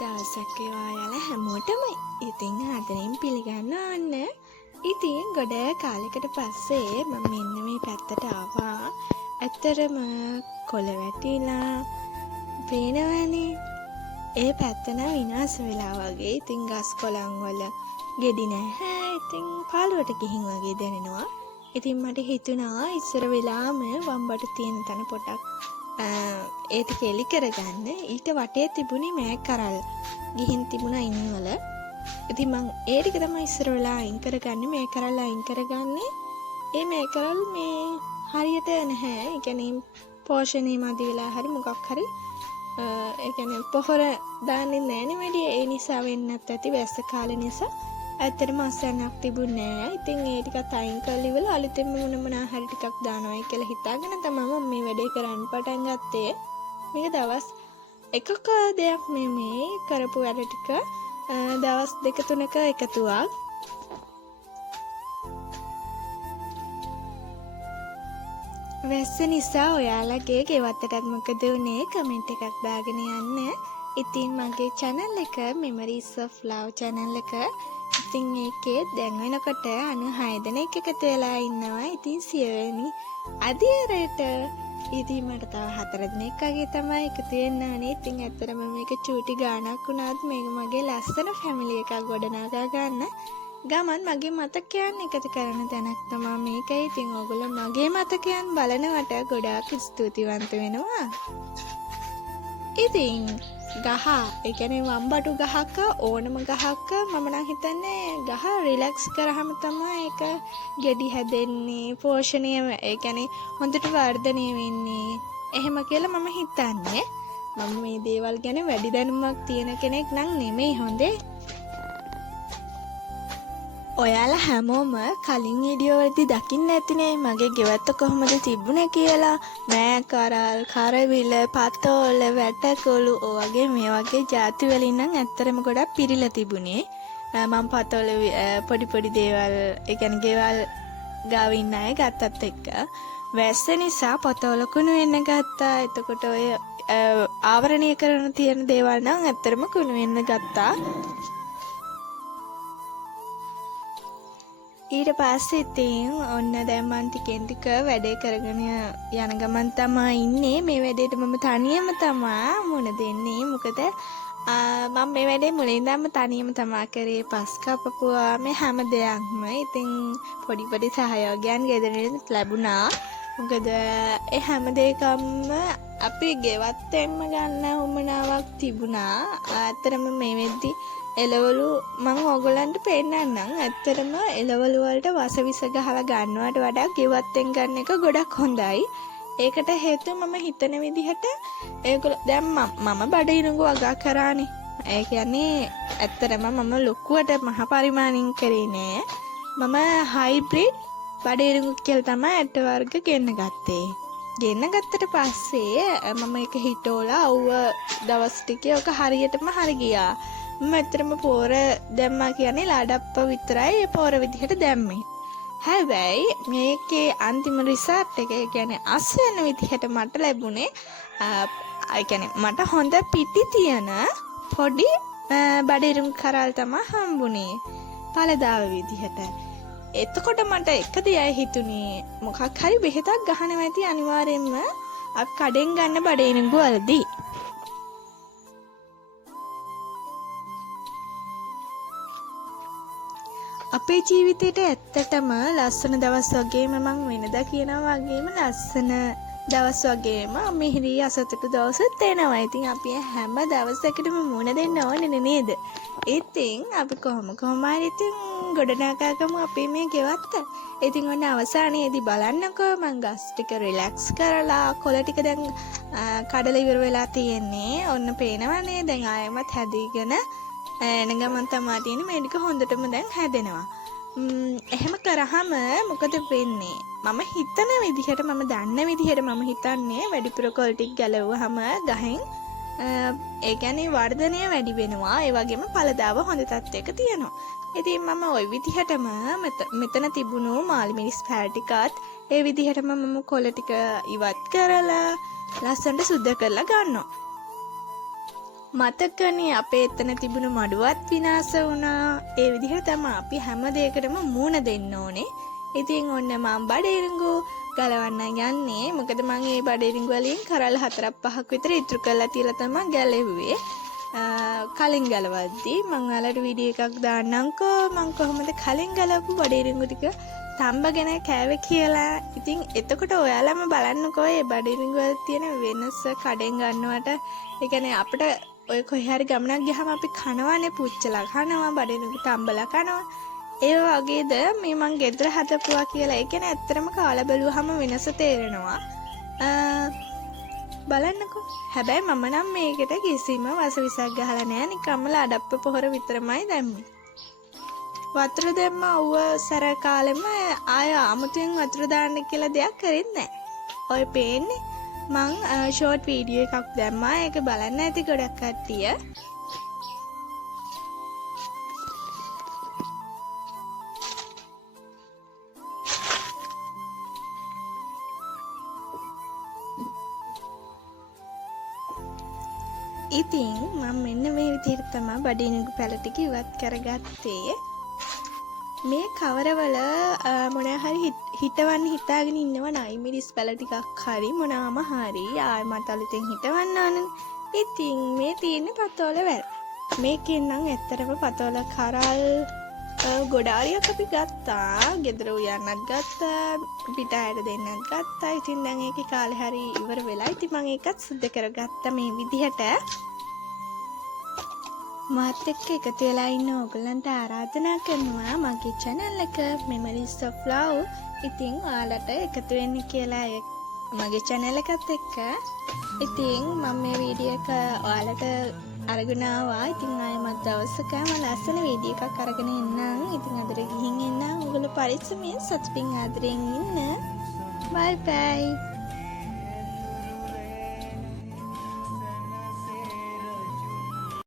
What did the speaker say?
දවසක් ඔයාලා හැමෝටම ඉතින් ආදරෙන් පිළිගන්න. ඉතින් ගොඩ කාලෙකට පස්සේ මම මෙන්න මේ පැත්තට ආවා. ඇත්තටම කොළ වැටිලා පේනවනේ. ඒ පැත්ත නම් විනාශ වෙලා වගේ. ඉතින් ගස් කොළන් වල ගෙඩි නැහැ. ඉතින් පාළුවට ගිහින් වගේ දැනෙනවා. ඉතින් මට හිතුණා ඉස්සර වෙලාම වම්බට තියෙන තැන පොටක් ඒට කෙලි කරගන්න. ඊට වටේ තිබුණේ මෑ කරල් ගිහින් තිබුණා ඉන්නවල. ඉතින් මං ඒ ටික තමයි ඉස්සර වෙලා අයින් කරගන්නේ. මේ කරල් අයින් කරගන්නේ. ඒ මේ කරල් මේ හරියට නැහැ. ඒ කියන්නේ පෝෂණය මදි වෙලා හරි මොකක් හරි ඒ කියන්නේ පොහොර දාන්නේ නැණි වැඩි. ඒ නිසා වෙන්නත් ඇති වැස්ස කාලේ නිසා. ඇත්තටම අසන්නක් තිබුණේ නැහැ. ඉතින් ඒ ටිකත් අයින් කරලා ඉවරලා අලුතෙන් මොනවා හරි ටිකක් දානවායි කියලා හිතාගෙන තමයි මම මේ වැඩේ කරන්න පටන් ගත්තේ. මේක දවස් එකක දෙයක් මේ කරපු වැඩ ටික දවස් දෙක තුනක එකතුවක්. වැස්ස නිසා ඔයාලගේ ගෙවත්තටත් මොකද වුනේ කමෙන්ට් එකක් දාගෙන යන්න. ඉතින් මගේ channel එක Memories of Love channel එක. ඉතින් ඒකේ දැන් වෙනකොට 96 දෙනෙක් එකතු වෙලා ඉන්නවා. ඉතින් 100 වෙනි අදියරට ඉතින් මට තව 4 දෙනෙක් වගේ තමයි එකතු වෙන්න ඕනේ. ඉතින් ඇත්තටම මේක චූටි ගාණක් වුණාත් මේක මගේ ලස්සන ෆැමිලි එකක් ගොඩනගා ගන්න ගමන් මගේ මතකයන් එකතු කරන තැනක් තමයි මේක. ඉතින් ඔයගොල්ලෝ මගේ මතකයන් බලනවට ගොඩාක් ස්තුතිවන්ත වෙනවා. ඉතින් ගහ ඒ කියන්නේ වම්බටු ගහක ඕනම ගහක මම නම් හිතන්නේ ගහ රිලැක්ස් කරාම තමයි ඒක ගෙඩි හැදෙන්නේ, පෝෂණය ඒ කියන්නේ හොඳට වර්ධනය වෙන්නේ. එහෙම කියලා මම හිතන්නේ. මම මේ දේවල් ගැන වැඩි දැනුමක් තියෙන කෙනෙක් නම් නෙමෙයි හොඳේ. ඔයාලා හැමෝම කලින් වීඩියෝ වලදී දකින්න ඇතිනේ මගේ ගෙවත්ත කොහොමද තිබුණේ කියලා. මෑ කරල්, කරවිල, පතෝල, වැටකොළු වගේ මේ වගේ ಜಾති වලින් නම් ඇත්තටම ගොඩක් පිරීලා තිබුණේ. මම පතෝල පොඩි පොඩි දේවල් ඒ කියන්නේ ගෙවල් ගාව ඉන්න අය ගත්තත් එක්ක වැස්ස නිසා පතෝල කුණු වෙන්න ගත්තා. එතකොට ඔය ආවරණය කරන තියෙන දේවල් නම් ඇත්තටම කුණු වෙන්න ගත්තා. ඊට පස්සේ ඉතින් ඔන්න දැන් මන් ටිකෙන් ටික වැඩේ කරගෙන යන ගමන් තමයි ඉන්නේ. මේ වැඩේට මම තනියම තමයි මුණ දෙන්නේ. මොකද මම මේ වැඩේ මුලින් ඉඳන්ම තනියම තමයි කරේ. පස් කපපුවා මේ හැම දෙයක්ම. ඉතින් පොඩි පොඩි සහයෝගයන් ගෙදරින් ලැබුණා. මොකද ඒ හැම දෙයකම අපි ගෙවත්තෙන්ම ගන්න උමනාවක් තිබුණා. ඇත්තටම මේ වෙද්දි එළවලු මම ඕගොල්ලන්ට පෙන්නන්නම්. ඇත්තටම එළවලු වලට වසවිස ගහලා ගන්නවට වඩා ගෙවත්තෙන් ගන්න එක ගොඩක් හොඳයි. ඒකට හේතුව මම හිතන විදිහට ඒගොල්ලෝ දැන් මම බඩිනුඟු වගා කරානේ. ඒ කියන්නේ ඇත්තටම මම ලොකුවට මහ පරිමාණින් කරේ නෑ. මම හයිබ්‍රිඩ් බඩිනුඟු කියලා තමයි ඇට වර්ග ගෙන්න ගත්තේ. ගෙන්න ගත්තට පස්සේ මම ඒක හිටෝලා අවුව දවස් ටිකේ ඔක හරියටම හරි ගියා. මතරම පෝර දැම්මා කියන්නේ ලාඩප්ප විතරයි පෝර විදිහට දැම්මේ. හැබැයි මේකේ අන්තිම රිසල්ට් එක කියන්නේ අස් වෙන විදිහට මට ලැබුණේ ඒ කියන්නේ මට හොඳ පිටි තියෙන පොඩි බඩිරුම් කරල් තමයි හම්බුනේ පළදාව විදිහට. එතකොට මට එක දෙයයි හිතුනේ මොකක් හරි බෙහෙතක් ගහනවා ඇති අනිවාර්යෙන්ම අපි කඩෙන් ගන්න බඩිරුඟු වලදී. අපේ ජීවිතේට ඇත්තටම ලස්සන දවස් වගේම මම වෙනදා කියනවා වගේම ලස්සන දවස් වගේම මිහිරි අසතුටු දවසත් එනවා. ඉතින් අපි හැම දවසකටම මුණ දෙන්න ඕනේ නේද? ඉතින් අපි කොහොම හරි ඉතින් ගොඩනගාගමු අපි මේ ගෙවත්ත. ඉතින් ඔන්න අවසානයේදී බලන්නකෝ මං ගස් ටික රිලැක්ස් කරලා කොළ ටික දැන් කඩලා ඉවර වෙලා තියෙන්නේ. ඔන්න පේනවනේ දැන් ආයෙමත් හැදීගෙන එනගමන් තමයි තියෙන්නේ. මේ ටික හොඳටම දැන් හැදෙනවා. එහෙම කරාම මොකද වෙන්නේ? මම හිතන විදිහට මම දන්න විදිහට මම හිතන්නේ වැඩිපුර කොළ ටික ගැලවුවාම ගහෙන් ඒ කියන්නේ වර්ධනය වැඩි වෙනවා. ඒ වගේම ඵලදාව හොඳ තත්යක තියෙනවා. ඉතින් මම ওই විදිහටම මෙතන තිබුණු මාළි මිරිස් පැල් ටිකත් ඒ විදිහටම මම කොළ ටික ඉවත් කරලා ලස්සනට සුද්ධ කරලා ගන්නවා. මතකනේ අපේ එතන තිබුණු මඩුවත් විනාශ වුණා. ඒ විදිහට තමයි අපි හැම දෙයකටම මූණ දෙන්න ඕනේ. ඉතින් ඔන්න මම බඩේරිඟු ගලවන්න යන්නේ. මොකද මම මේ බඩේරිඟු වලින් කරල් 4-5ක් විතර ඉතුරු කරලා තියලා තමයි ගැලෙව්වේ. කලින් ගලවද්දී මම ඔයාලට වීඩියෝ එකක් දාන්නම්කෝ. මම කොහොමද කලින් ගලවපු බඩේරිඟු ටික තම්බගෙන කෑවේ කියලා. ඉතින් එතකොට ඔයාලම බලන්නකෝ මේ බඩේරිඟු වල තියෙන වෙනස කඩෙන් ගන්නවට. ඒ කියන්නේ අපිට ඔය කොහේ හරි ගමනක් ගියාම අපි කනවානේ, පුච්චලා කනවා, බඩේරිඟු තම්බලා කනවා. ඒ වගේද මේ මං ගෙදර හදපුවා කියලා. ඒ කියන්නේ ඇත්තටම කාලා බැලුවාම වෙනස තේරෙනවා. බලන්නකෝ. හැබැයි මම නම් මේකට කිසිම වසවිසක් ගහලා නැහැ. නිකම්ම අඩප්ප පොහොර විතරමයි දැම්මේ. වතුර දැම්ම ඌව සැර කාලෙම ආය අමුතුවෙන් වතුර දාන්න කියලා දෙයක් කරෙන්නේ නැහැ. ඔය පේන්නේ මං ෂෝට් වීඩියෝ එකක් දැම්මා. ඒක බලන්න ඇති ගොඩක් කට්ටිය. ඉතින් මම මෙන්න මේ විදිහට තමයි බඩේරිඟු පැල ටික ඉවත් කරගත්තේ. මේ කවරවල මොනවා හරි හිටවන්න හිතාගෙන ඉන්නව නයි මිරිස් පැල ටිකක් හරි මොනවාම හරි ආයෙ මට අලුතෙන් හිටවන්න ඕනනේ. ඉතින් මේ තියෙන්නේ පතෝල වැල්. මේකෙන් නම් ඇත්තටම පතෝල කරල් ගොඩාරියක් අපි ගත්තා. ගෙදර උයන්නත් ගත්තා, පිටායට දෙන්නත් ගත්තා. ඉතින් දැන් ඒකේ කාලේ හරි ඉවර වෙලා. ඉතින් මම ඒකත් සුද්ධ කරගත්තා මේ විදිහට. මාත් එක්ක එකතු වෙලා ඉන්න ඕගොල්ලන්ට ආරාධනා කරනවා මගේ channel එක Memories of Love. ඉතින් ඔයාලට එකතු වෙන්න කියලා මගේ channel එකත් එක්ක. ඉතින් මම මේ වීඩියෝ එක ඔයාලට අරගෙන ආවා. ඉතින් ආයෙමත් දවසක මම ලස්සන වීඩියෝ එකක් අරගෙන එන්නම්. ඉතින් අදට ගිහින් එන්න. ඔයගොල්ලෝ පරිස්සමෙන් සතුටින් ආදරෙන් ඉන්න. බයි බයි.